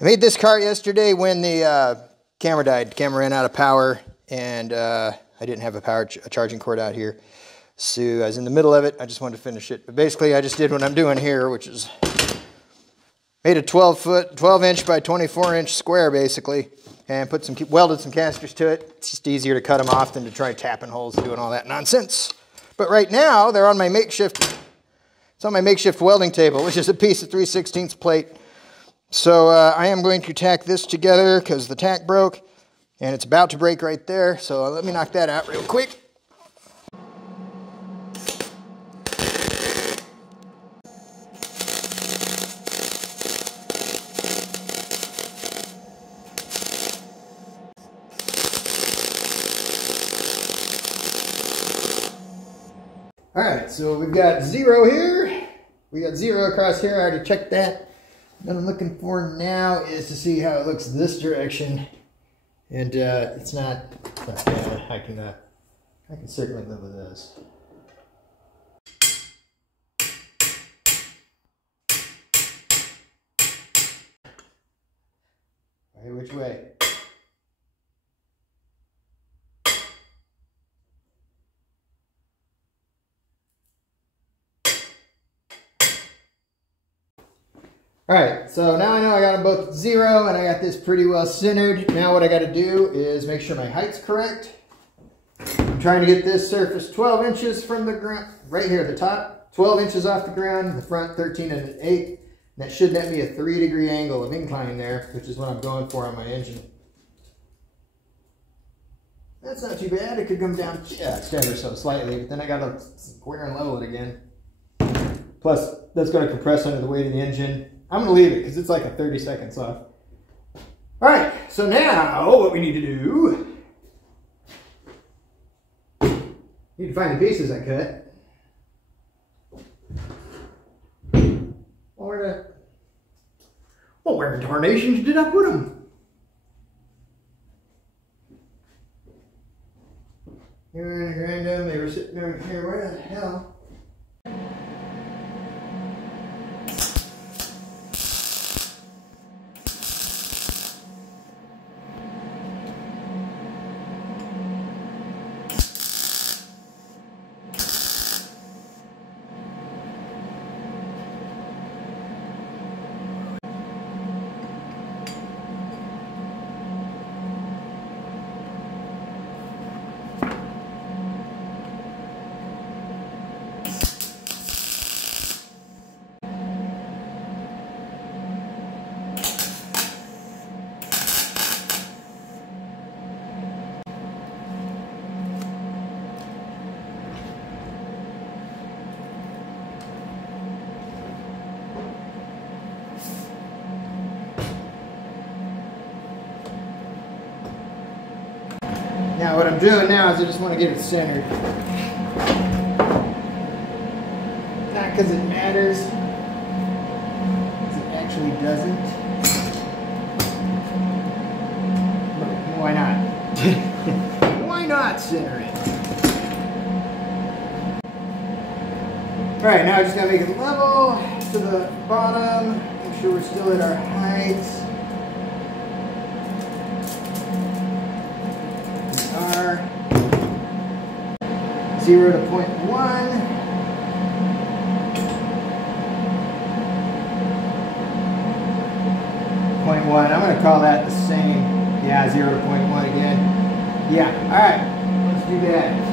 I made this cart yesterday when the camera died. The camera ran out of power, and I didn't have a charging cord out here. So I was in the middle of it. I just wanted to finish it. But basically, I just did what I'm doing here, which is made a 12 inch by 24 inch square, basically, and welded some casters to it. It's just easier to cut them off than to try tapping holes and doing all that nonsense. But right now, they're on my makeshift. It's on my makeshift welding table, which is a piece of 3/16 plate. So I am going to tack this together because the tack broke, and it's about to break right there. So let me knock that out real quick. All right, so we've got 0 here. We got 0 across here. I already checked that. What I'm looking for now is to see how it looks this direction, and it's not bad. I can certainly live with this. All right, which way? All right, so now I know I got them both at 0 and I got this pretty well centered. Now what I got to do is make sure my height's correct. I'm trying to get this surface 12 inches from the ground, right here at the top, 12 inches off the ground, the front 13 and 1/8. And that should net me a 3-degree angle of incline there, which is what I'm going for on my engine. That's not too bad. It could come down just ever so slightly, but then I got to square and level it again. Plus, that's going to compress under the weight of the engine. I'm going to leave it because it's like a 30 seconds off. All right, so now what we need to do, need to find the pieces I cut. Where in tarnations did I put them? They were in a random, they were sitting over here, where the hell? Now what I'm doing now is I just want to get it centered. Not because it matters, because it actually doesn't. But why not? Why not center it? Alright, now I just gotta make it level to the bottom, make sure we're still at our heights. 0 to 0.1. 0.1. I'm going to call that the same. Yeah, 0 to 0.1 again. Yeah, alright. Let's do that.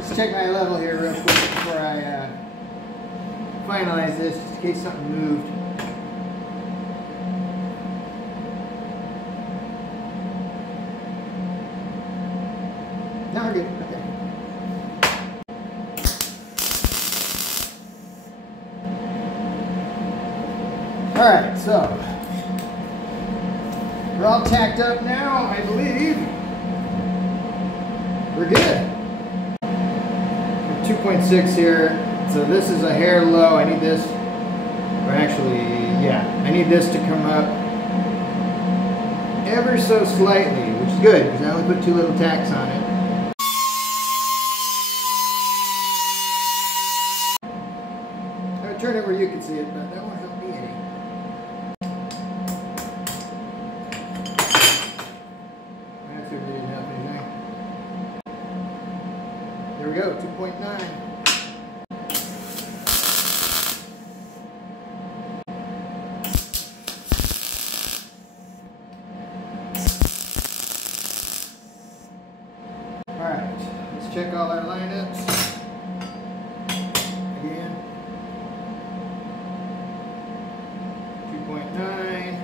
Just check my level here real quick before I finalize this, just in case something moved. No, we're good. Okay. Alright, so we're all tacked up now, I believe. We're good. 2.6 here, so this is a hair low. I need this, or actually, yeah, I need this to come up ever so slightly, which is good because I only put 2 little tacks on it. I'm going to turn it where you can see it, but that won't help me any. That's if it didn't help anything. There we go, 2.9. Alright, let's check all our lineups. Again. 2.9.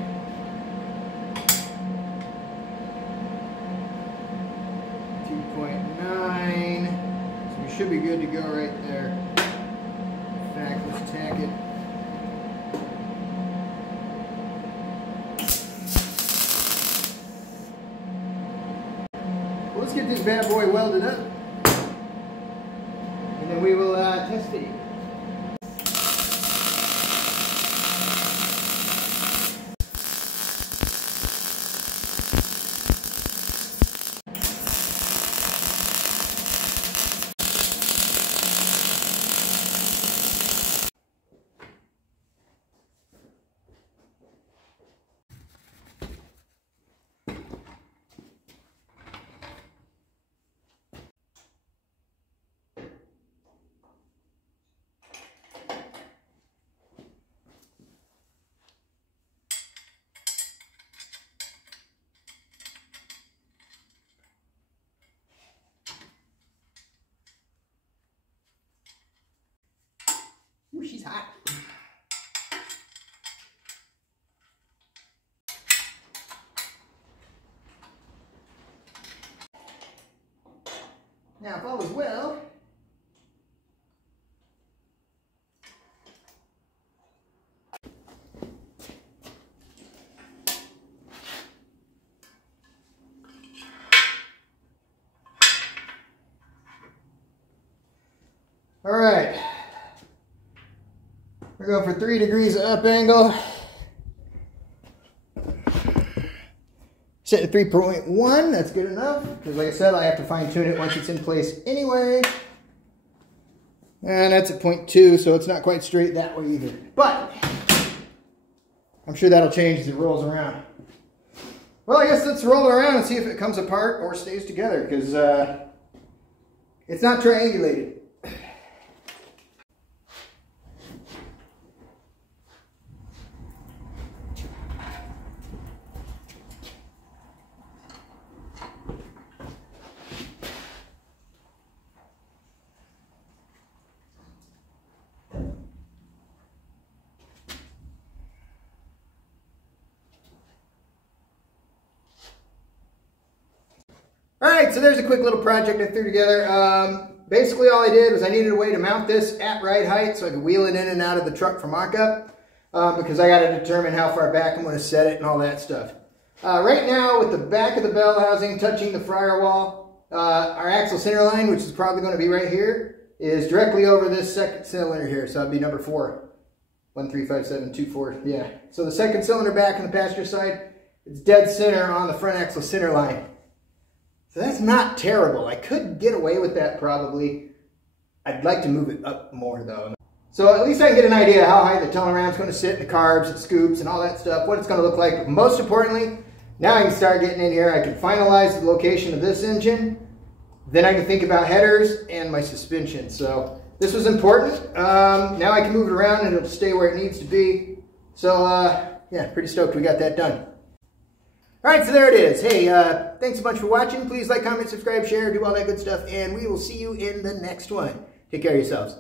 2.9. So we should be good to go right there. In fact, let's tack it. Well, let's get this bad boy welded up. And then we will test it. Ooh, she's hot. Now, if all is well, all right. We're going for 3 degrees up angle. Set to 3.1, that's good enough. Because like I said, I have to fine tune it once it's in place anyway. And that's at 0.2, so it's not quite straight that way either. But I'm sure that'll change as it rolls around. Well, I guess let's roll it around and see if it comes apart or stays together, because it's not triangulated. Alright, so there's a quick little project I threw together. Basically all I did was I needed a way to mount this at right height so I could wheel it in and out of the truck for mock-up. Because I got to determine how far back I'm going to set it and all that stuff. Right now, with the back of the bell housing touching the firewall, our axle center line, which is probably going to be right here, is directly over this second cylinder here. So that'd be number 4. 1, 3, 5, 7, 2, 4. Yeah. So the second cylinder back on the passenger side, it's dead center on the front axle center line. So that's not terrible. I could get away with that probably. I'd like to move it up more though. So at least I can get an idea of how high the tunnel ramp's going to sit, the carbs, the scoops, and all that stuff, what it's going to look like. But most importantly, now I can start getting in here. I can finalize the location of this engine. Then I can think about headers and my suspension. So this was important. Now I can move it around and it'll stay where it needs to be. So yeah, pretty stoked we got that done. All right, so there it is. Hey, thanks a bunch for watching. Please like, comment, subscribe, share, do all that good stuff, and we will see you in the next one. Take care of yourselves.